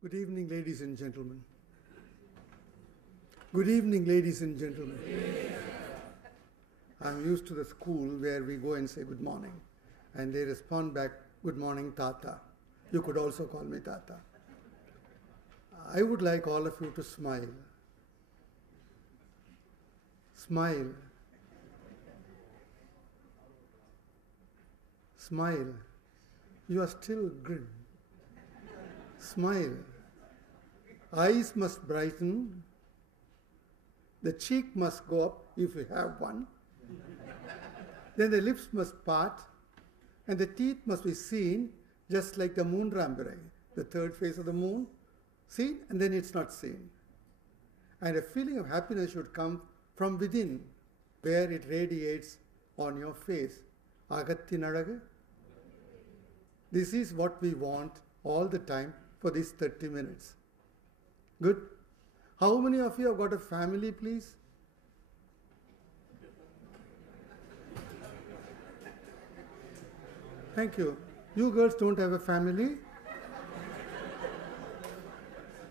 Good evening, ladies and gentlemen. Good evening, ladies and gentlemen. I'm used to the school where we go and say good morning, and they respond back, good morning, Tata. You could also call me Tata. I would like all of you to smile. Smile. Smile. You are still grim. Smile. Eyes must brighten. The cheek must go up if you have one. Then the lips must part. And the teeth must be seen just like the moon rambirai, the third phase of the moon. Seen and then it's not seen. And a feeling of happiness should come from within, where it radiates on your face. Agathin Alaga. This is what we want all the time for these 30 minutes. Good? How many of you have got a family, please? Thank you. You girls don't have a family?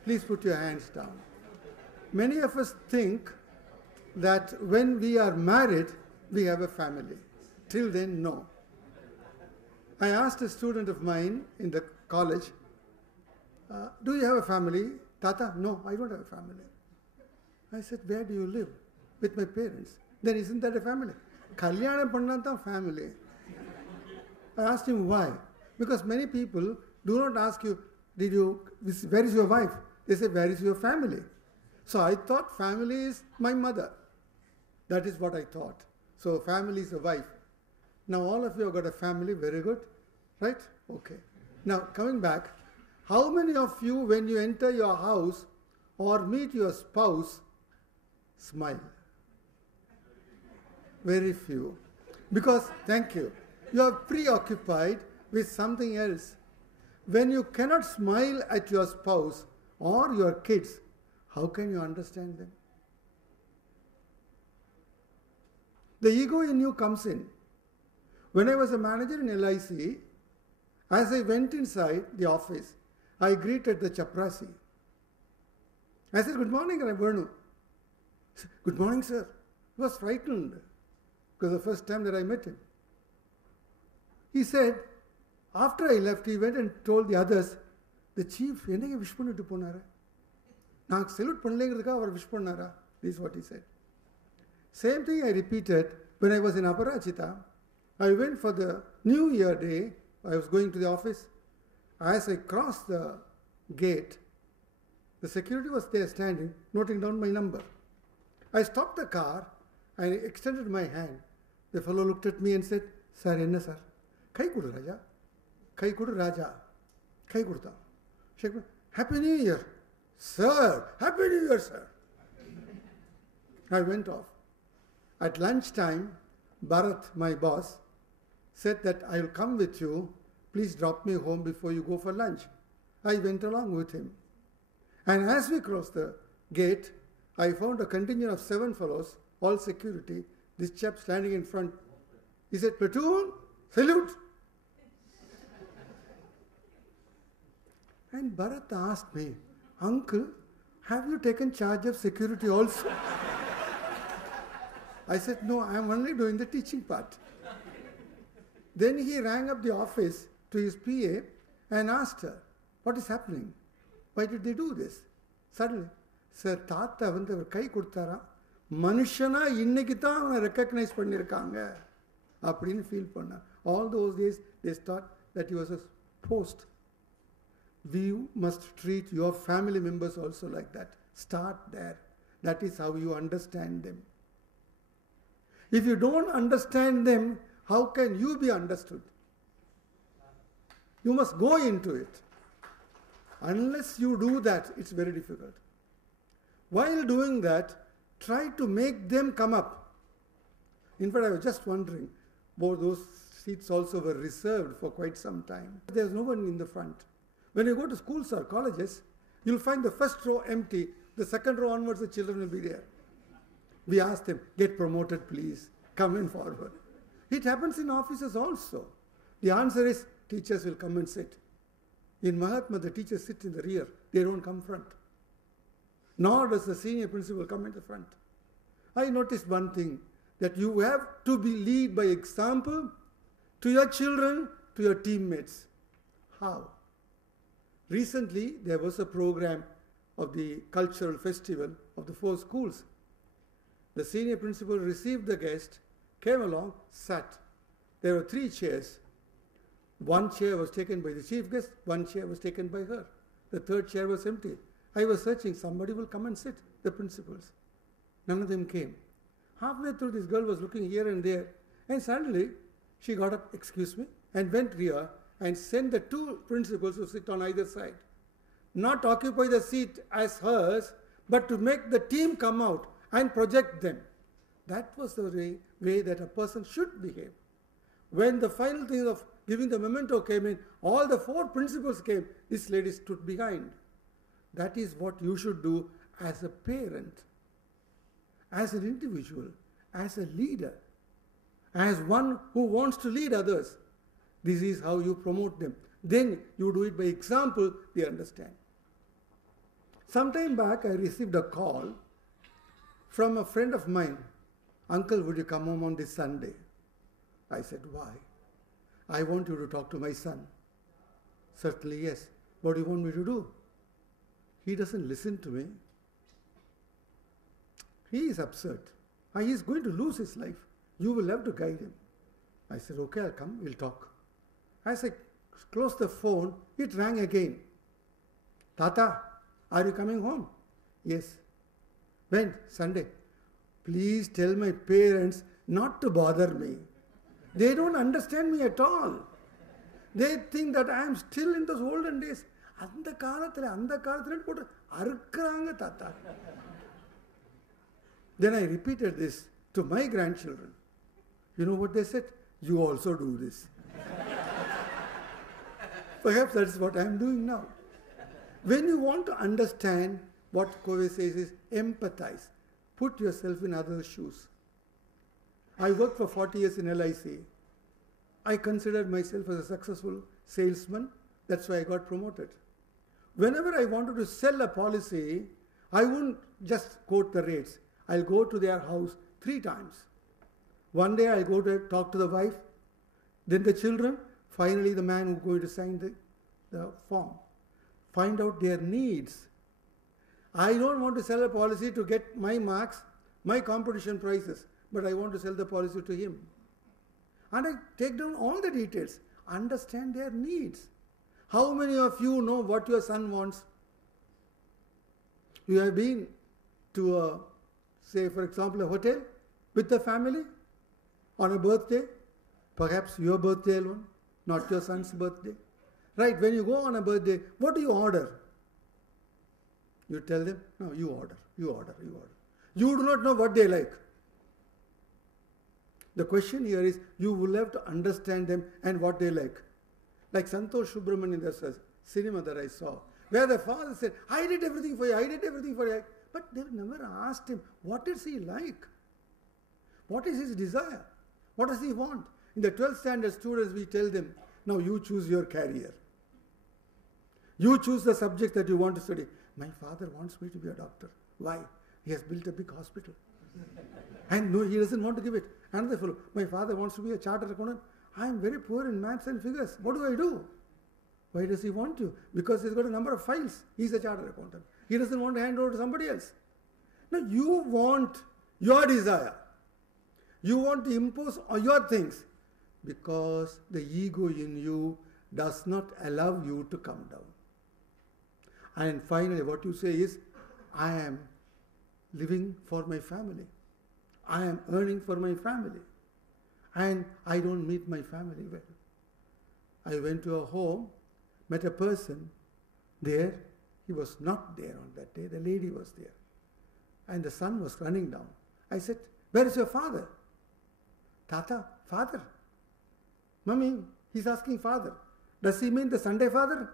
Please put your hands down. Many of us think that when we are married, we have a family. Till then, no. I asked a student of mine in the college, do you have a family? Tata, no, I don't have a family. I said, where do you live? With my parents. Then isn't that a family? Kalyanam pannatha family. I asked him why. Because many people do not ask you, where is your wife? They say, where is your family? So I thought family is my mother. That is what I thought. So family is a wife. Now all of you have got a family, very good, right? Okay. Now coming back, how many of you when you enter your house or meet your spouse, smile? Very few. Because, thank you, you are preoccupied with something else. When you cannot smile at your spouse or your kids, how can you understand them? The ego in you comes in. When I was a manager in LIC, as I went inside the office, I greeted the chaprasi. I said, good morning, Rabanu. Good morning, sir. He was frightened because the first time that I met him. He said, after I left, he went and told the others, the chief, enna wish pannittu ponara? Naan salute pannlengiradhukku avar wish pannara? This is what he said. Same thing I repeated when I was in Aparajita. I went for the New Year day. I was going to the office. As I crossed the gate, the security was there standing, noting down my number. I stopped the car and extended my hand. The fellow looked at me and said, Sir, enna sir? Kai kudu Raja? Kai kudu Raja? Kai kudu. Happy New Year. Sir, Happy New Year, sir. I went off. At lunchtime, Bharat, my boss, said that I will come with you. Please drop me home before you go for lunch. I went along with him. And as we crossed the gate, I found a contingent of 7 fellows, all security, this chap standing in front. He said, platoon, salute. And Bharat asked me, uncle, have you taken charge of security also? I said, no, I am only doing the teaching part. Then he rang up the office to his PA and asked her, what is happening? Why did they do this? Suddenly, Sir, Tata vandu kai kuduthara, manushana inniki thaan recognize pannirukanga. Appadinu feel panna. All those days, they thought that he was a post. You must treat your family members also like that. Start there. That is how you understand them. If you don't understand them, how can you be understood? You must go into it. Unless you do that, it's very difficult. While doing that, try to make them come up. In fact, I was just wondering, those seats also were reserved for quite some time. There's no one in the front. When you go to schools or colleges, you'll find the first row empty, the second row onwards, the children will be there. We ask them, get promoted, please. Come in forward. It happens in offices also. The answer is, teachers will come and sit. In Mahatma, the teachers sit in the rear. They don't come front. Nor does the senior principal come in the front. I noticed one thing, that you have to lead by example to your children, to your teammates. How? Recently, there was a program of the cultural festival of the 4 schools. The senior principal received the guest, came along, sat. There were 3 chairs. 1 chair was taken by the chief guest, 1 chair was taken by her. The 3rd chair was empty. I was searching, somebody will come and sit, the principals. None of them came. Halfway through, this girl was looking here and there, and suddenly she got up, excuse me, and went rear and sent the 2 principals to sit on either side. Not occupy the seat as hers, but to make the team come out and project them. That was the way that a person should behave. When the final thing of giving the memento came in, all the 4 principals came, this lady stood behind. That is what you should do as a parent, as an individual, as a leader, as one who wants to lead others. This is how you promote them. Then you do it by example, they understand. Some time back, I received a call from a friend of mine. Uncle, would you come home on this Sunday? I said, why? I want you to talk to my son. Certainly, yes. What do you want me to do? He doesn't listen to me. He is upset. He is going to lose his life. You will have to guide him. I said, okay, I'll come, we'll talk. As I closed the phone, it rang again. Tata, are you coming home? Yes. When? Sunday. Please tell my parents not to bother me. They don't understand me at all. They think that I am still in those olden days. அந்த காலத்துல போட்டு அறுக்குறாங்க தாத்தா. Then I repeated this to my grandchildren. You know what they said? You also do this. Perhaps that's what I am doing now. When you want to understand, what Covey says is empathize. Put yourself in others' shoes. I worked for 40 years in LIC. I considered myself as a successful salesman. That's why I got promoted. Whenever I wanted to sell a policy, I wouldn't just quote the rates. I'll go to their house 3 times. One day I'll go to talk to the wife, then the children, finally the man who's going to sign the form. Find out their needs. I don't want to sell a policy to get my marks, my competition prices, but I want to sell the policy to him. And I take down all the details, understand their needs. How many of you know what your son wants? You have been to say, for example, a hotel with the family on a birthday, perhaps your birthday alone, not your son's birthday. Right, when you go on a birthday, what do you order? You tell them, no, you order. You do not know what they like. The question here is, you will have to understand them and what they like. Like Santosh Subramanian, there's a cinema that I saw, where the father said, I did everything for you. But they never asked him, what does he like? What is his desire? What does he want? In the 12th standard students, we tell them, now you choose your career. You choose the subject that you want to study. My father wants me to be a doctor. Why? He has built a big hospital. And no, he doesn't want to give it. Another fellow, my father wants to be a chartered accountant. I am very poor in maths and figures. What do I do? Why does he want to? Because he's got a number of files. He's a chartered accountant. He doesn't want to hand over to somebody else. Now you want your desire. You want to impose on your things because the ego in you does not allow you to come down. And finally, what you say is, I am living for my family. I am earning for my family. And I don't meet my family well. I went to a home, met a person there. He was not there on that day. The lady was there. And the son was running down. I said, where is your father? Tata, father. Mummy, he's asking father. Does he mean the Sunday father?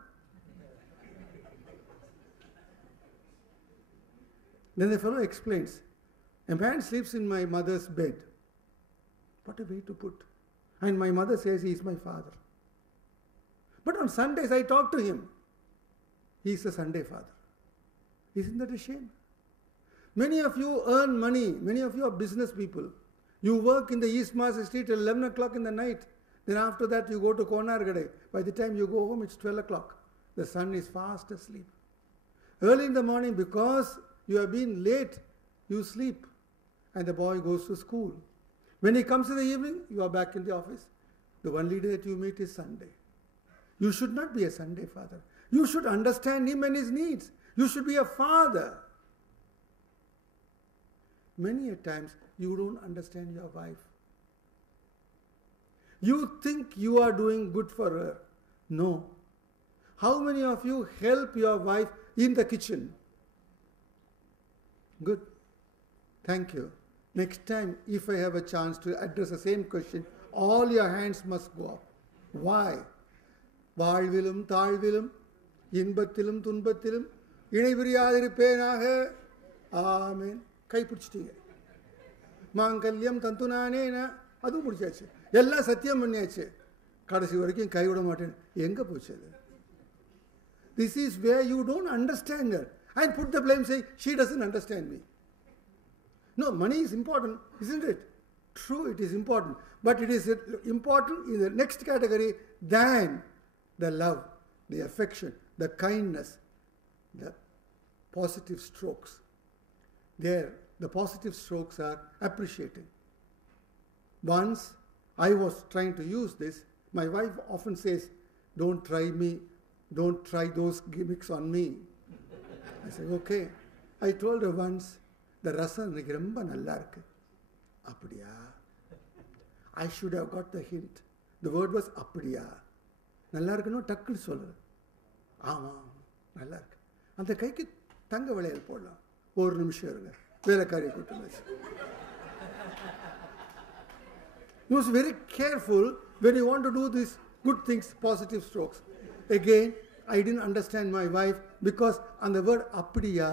Then the fellow explains, a man sleeps in my mother's bed. What a way to put. And my mother says he is my father. But on Sundays I talk to him. he is a Sunday father. Isn't that a shame? Many of you earn money. Many of you are business people. You work in the East Master Street till 11 o'clock in the night. Then after that you go to Konargade. By the time you go home, it's 12 o'clock. The sun is fast asleep. Early in the morning, because you have been late, you sleep. And the boy goes to school. When he comes in the evening, you are back in the office. The only day that you meet is Sunday. You should not be a Sunday father. You should understand him and his needs. You should be a father. Many a times, you don't understand your wife. You think you are doing good for her. No. How many of you help your wife in the kitchen? Good. Thank you. Next time, if I have a chance to address the same question, all your hands must go up. Why? வாழ்விலும் தாழ்விலும் இன்பத்திலும் துன்பத்திலும் இணைபிரியாதிருப்பேனாக ஆமென். கை பிடிச்சிட்டீங்க. மாங்கல்யம் தந்துனானேன அதுவும் முடிச்சாச்சு. எல்லாம் சத்தியம் பண்ணியாச்சு. கடைசி வரைக்கும் கைவிட மாட்டேன். எங்க போச்சு அது? This is where you don't understand her and put the blame saying she doesn't understand me. No, money is important, isn't it? True, it is important. But it is important in the next category than the love, the affection, the kindness, the positive strokes. There, the positive strokes are appreciating. Once I was trying to use this, my wife often says, don't try me, don't try those gimmicks on me. I said, okay. I told her once, the rasam எனக்கு ரொம்ப நல்லா இருக்கு. அப்படியா? I should have got the hint. The word was அப்படியா. நல்லா இருக்குன்னு டக்குன்னு சொல்லு. ஆமாம், நல்லா இருக்கு. அந்த கைக்கு தங்க வளையல் போடலாம். ஒரு நிமிஷம் இருங்க. வேலைக்காரியை கூட்டு வச்சு. He was very careful when you want to do these good things, positive strokes. Again, I didn't understand my wife because on the word அப்படியா,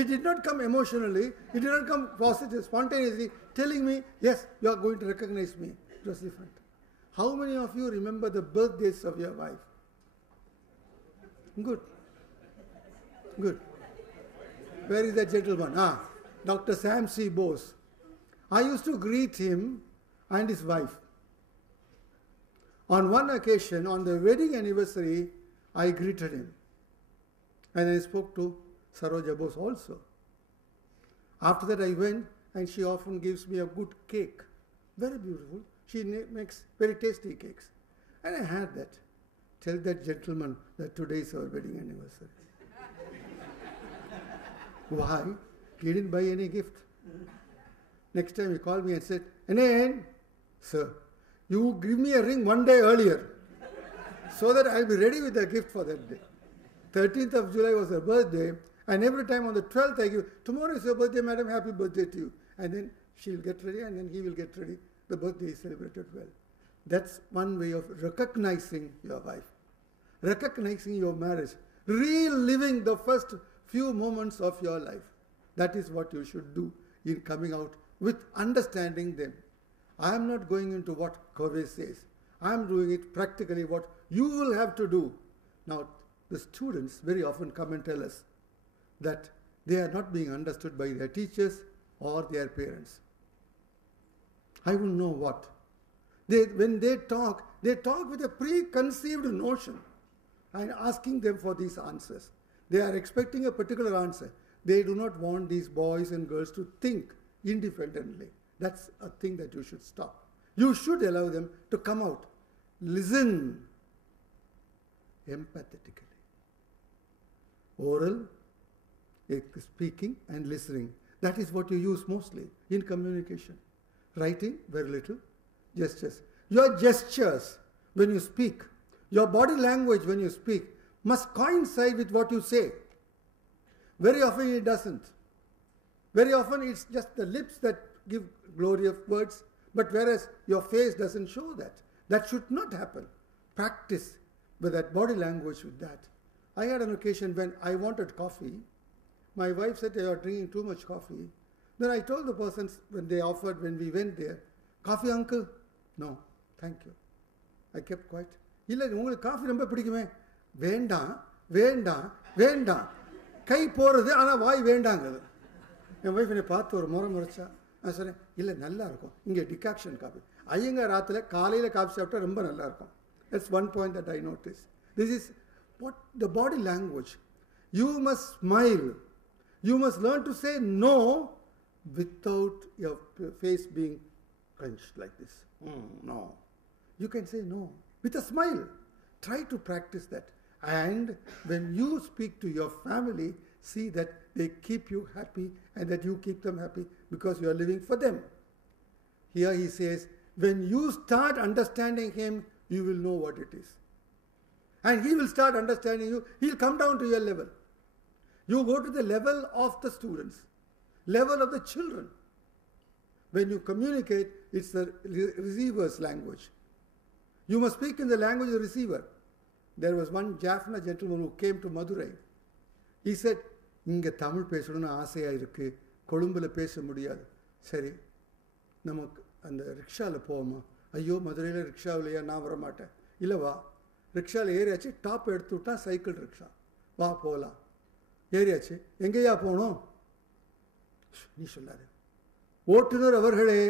it did not come emotionally, it did not come positive, spontaneously, telling me, yes, you are going to recognize me. It was different. How many of you remember the birthdays of your wife? Good. Good. Where is that gentleman? Dr. Sam C. Bose. I used to greet him and his wife. On one occasion, on the wedding anniversary, I greeted him. And I spoke to Saroja Bose also. After that I went and she often gives me a good cake. Very beautiful. She makes very tasty cakes. And I had that. Tell that gentleman that today is our wedding anniversary. Why? He didn't buy any gift. Next time he called me and said, Sen, sir, you give me a ring one day earlier so that I'll be ready with the gift for that day. 13th of July was her birthday, and every time on the 12th I give, tomorrow is your birthday, madam, happy birthday to you. And then she'll get ready and then he will get ready. The birthday is celebrated well. That's one way of recognizing your wife, recognizing your marriage, reliving the first few moments of your life. That is what you should do in coming out with understanding them. I am not going into what Covey says. I am doing it practically what you will have to do. Now, the students very often come and tell us that they are not being understood by their teachers or their parents. I will know what. When they talk with a preconceived notion and asking them for these answers. They are expecting a particular answer. They do not want these boys and girls to think independently. That's a thing that you should stop. You should allow them to come out, listen empathetically. Oral, speaking and listening. That is what you use mostly in communication. Writing, very little. Gestures. Your gestures when you speak, your body language when you speak must coincide with what you say. Very often it doesn't. Very often it's just the lips that give glory of words, but whereas your face doesn't show that. That should not happen. Practice with that body language with that. I had an occasion when I wanted coffee. My wife said, you are drinking too much coffee. Then I told the persons when they offered, when we went there, coffee uncle? No, thank you. I kept quiet. இல்லை உங்களுக்கு coffee ரொம்ப பிடிக்குமே வேண்டாம் வேண்டாம் வேண்டாம் கை போகிறது ஆனால் வாய் வேண்டாங்குது. என் wife என்னை பார்த்து ஒரு முறைச்சா. நான் சொன்னேன், இல்லை நல்லா இருக்கும், இங்கே டிகாக்ஷன் காஃபி. ஐயங்கார் ராத்தில் காலையில் காஃபி சாப்பிட்டா ரொம்ப நல்லா இருக்கும். That's one point that I noticed. This is what the body language. You must smile. You must learn to say no without your face being clenched like this. No. You can say no with a smile. Try to practice that. And when you speak to your family, see that they keep you happy and that you keep them happy because you are living for them. Here he says, when you start understanding him, you will know what it is. And he will start understanding you. He'll come down to your level. You go to the level of the students, level of the children. When you communicate, it's the receiver's language. You must speak in the language of the receiver. There was one Jaffna gentleman who came to Madurai. He said, இங்கே தமிழ் பேசணும்னு ஆசையாக இருக்குது, கொழும்பில் பேச முடியாது. சரி, நமக்கு அந்த ரிக்ஷாவில் போவோமா? ஐயோ, மதுரையில் ரிக்ஷாவிலையா, நான் வர மாட்டேன். இல்லை வா, ரிக்ஷாவில் ஏறியாச்சு, டாப் எடுத்து விட்டா சைக்கிள் ரிக்ஷா, வா போகலாம். ஏறியாச்சு, எங்கேயா போகணும்? நீ சொல்லாரு. ஓட்டுநர் அவர்களே,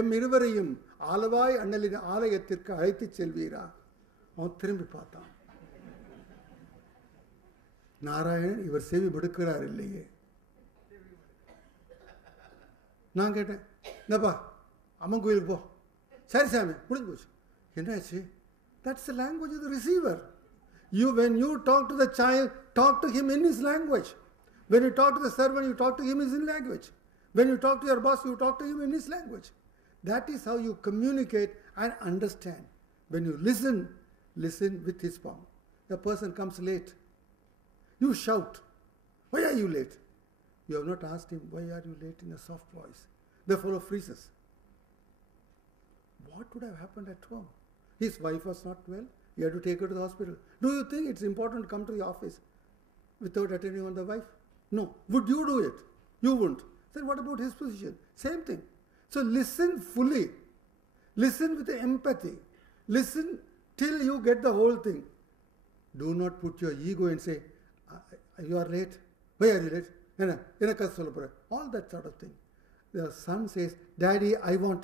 எம் இருவரையும் ஆலவாய் அண்ணலின் ஆலயத்திற்கு அழைத்து செல்வீரா? அவன் திரும்பி பார்த்தான். நாராயணன் இவர் செவி விடுக்கிறார் இல்லையே. நான் கேட்டேன், என்னப்பா அம்மன் கோயிலுக்கு போ. சரி சாமி, முடிஞ்சு போச்சு. என்னாச்சு? That's the language of the receiver. When you talk to the child, talk to him in his language. When you talk to the servant, you talk to him in his language. When you talk to your boss, you talk to him in his language. That is how you communicate and understand. When you listen with his palm. The person comes late. You shout, why are you late? You have not asked him, why are you late, in a soft voice. The fellow freezes. What would have happened at home? His wife was not well. He had to take her to the hospital. Do you think it's important to come to the office without attending on the wife? No. Would you do it? You wouldn't. Then what about his position? Same thing. So listen fully. Listen with empathy. Listen till you get the whole thing. Do not put your ego and say, you are late. Why are you late? All that sort of thing. The son says, Daddy, I want.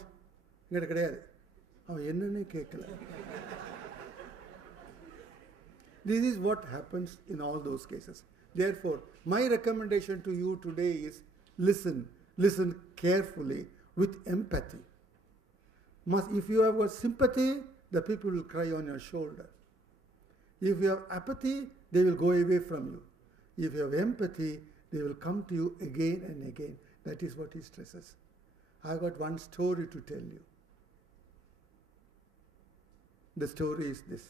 This is what happens in all those cases. Therefore, my recommendation to you today is listen carefully with empathy. If you have got sympathy, the people will cry on your shoulder. If you have apathy, they will go away from you. If you have empathy, they will come to you again and again. That is what he stresses. I have got one story to tell you. The story is this.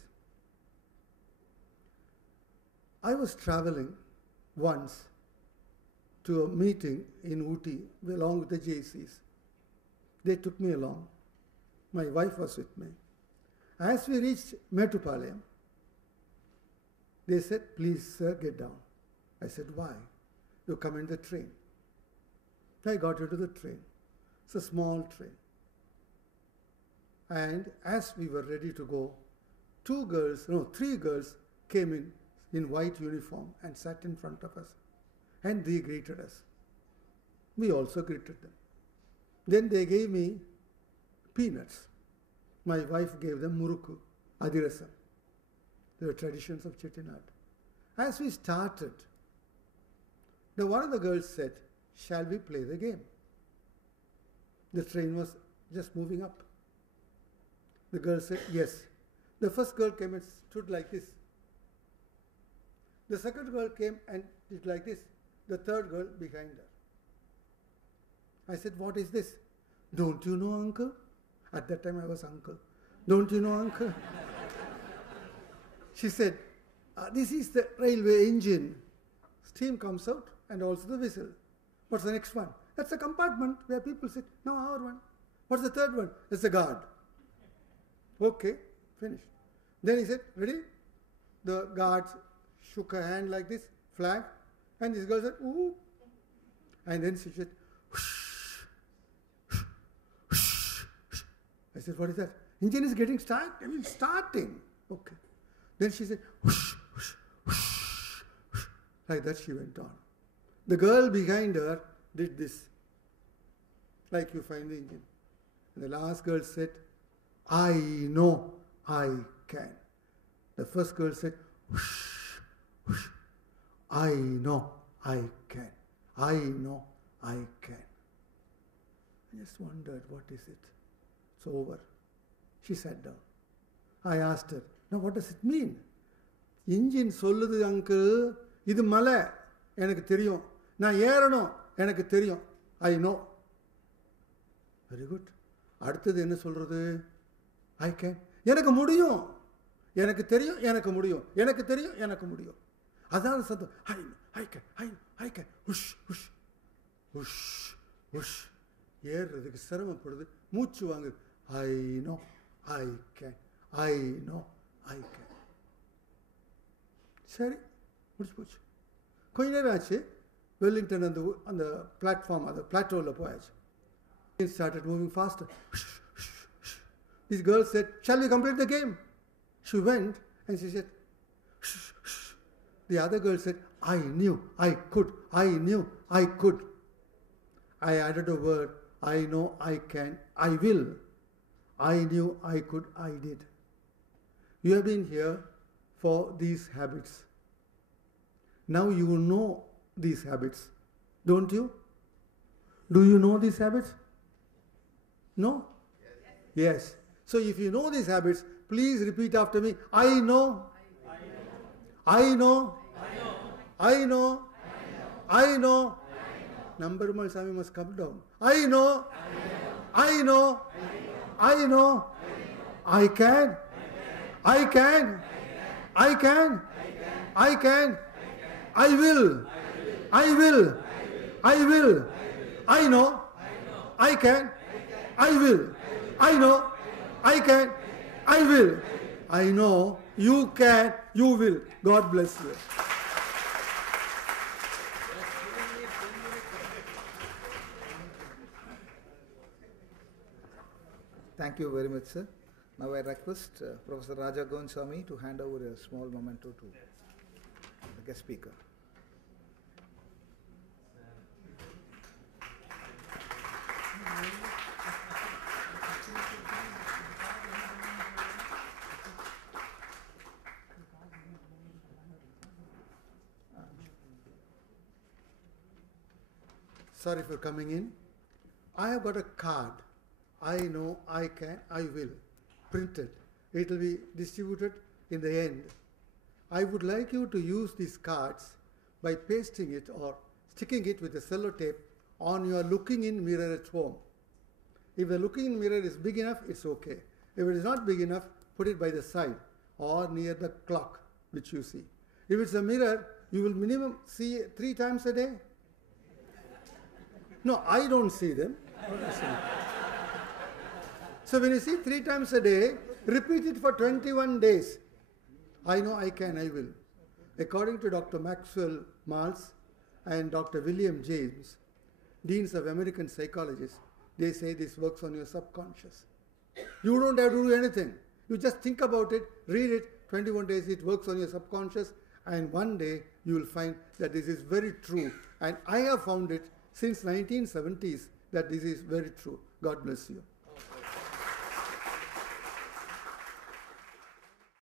I was traveling once to a meeting in Ooty along with the JCs. They took me along. My wife was with me. As we reached Mettupalayam, they said, please sir, get down. I said, why? You come in the train. I got into the train. It's a small train. And as we were ready to go, three girls came in white uniform and sat in front of us. And they greeted us. We also greeted them. Then they gave me peanuts. My wife gave them murukku, adirasam. They were traditions of Chettinad. As we started, one of the girls said, shall we play the game? The train was just moving up. The girl said, yes. The first girl came and stood like this. The second girl came and did like this. The third girl behind her. I said, what is this? Don't you know, uncle? At that time I was uncle. Don't you know, uncle? She said, this is the railway engine. Steam comes out and also the whistle. What's the next one? That's a compartment where people sit. Now our one. What's the third one? It's the guard. Okay, finished. Then he said, ready? The guards shook her hand like this, flag, and this girl said, ooh. And then she said, whoosh, whoosh, whoosh, whoosh. I said, what is that? Engine is getting started. Starting. Okay. Then she said, whoosh, whoosh, whoosh. Like that she went on. The girl behind her did this, like you find the engine. And the last girl said, I know I can. The first girl said, whoosh, whoosh, I know I can. I know I can. I just wondered, what is it? It's over. She sat down. I asked her, now what does it mean? Engine சொல்லுது uncle, இது மலை, எனக்கு தெரியும். நான் ஏறணும், எனக்கு தெரியும். I know. Very good. அடுத்தது என்ன சொல்றது? I can. எனக்கு முடியும். எனக்கு தெரியும், எனக்கு முடியும். எனக்கு தெரியும், எனக்கு முடியும். அதான் சத்தம். I can, I can. Whoosh, whoosh, whoosh, whoosh. ஏறுறதுக்கு சிரமப்படுது, மூச்சு வாங்குது. I know, I can. I know, I can. சரி, முடிச்சு போச்சு. கொஞ்ச நேரம் ஆச்சு, வெல்லிங்டன் அந்த பிளாட்ஃபார்ம், அந்த பிளாட்டோவில் போயாச்சு. It started moving faster. This girl said, shall we complete the game? She went and she said, shh, shh. The other girl said, I knew, I could, I knew, I could. I added a word, I know, I can, I will. I knew, I could, I did. You have been here for these habits. Now you know these habits, don't you? Do you know these habits? No? Yes. So if you know these habits, please repeat after me. I know. I know. I know. I know. Number Sami must come down. I know. I know. I know. I can. I can. I can. I can. I will. I will. I will. I know. I can. I will. I know. I can. I will. I know. You can. You will. God bless you. Thank you very much, sir. Now I request Professor Raja Gonswami to hand over a small memento to the guest speaker. Sorry for coming in. I have got a card. I know, I can, I will. Printed. It will be distributed in the end. I would like you to use these cards by pasting it or sticking it with a sellotape on your looking in mirror at home. If the looking in mirror is big enough, it's okay. If it is not big enough, put it by the side or near the clock which you see. If it's a mirror, you will minimum see 3 times a day. No, I don't see them. So when you see 3 times a day, repeat it for 21 days. I know, I can, I will. According to Dr. Maxwell Maltz and Dr. William James, deans of American psychologists, they say this works on your subconscious. You don't have to do anything. You just think about it, read it, 21 days it works on your subconscious, and one day you will find that this is very true. And I have found it since 1970s that this is very true. God bless you.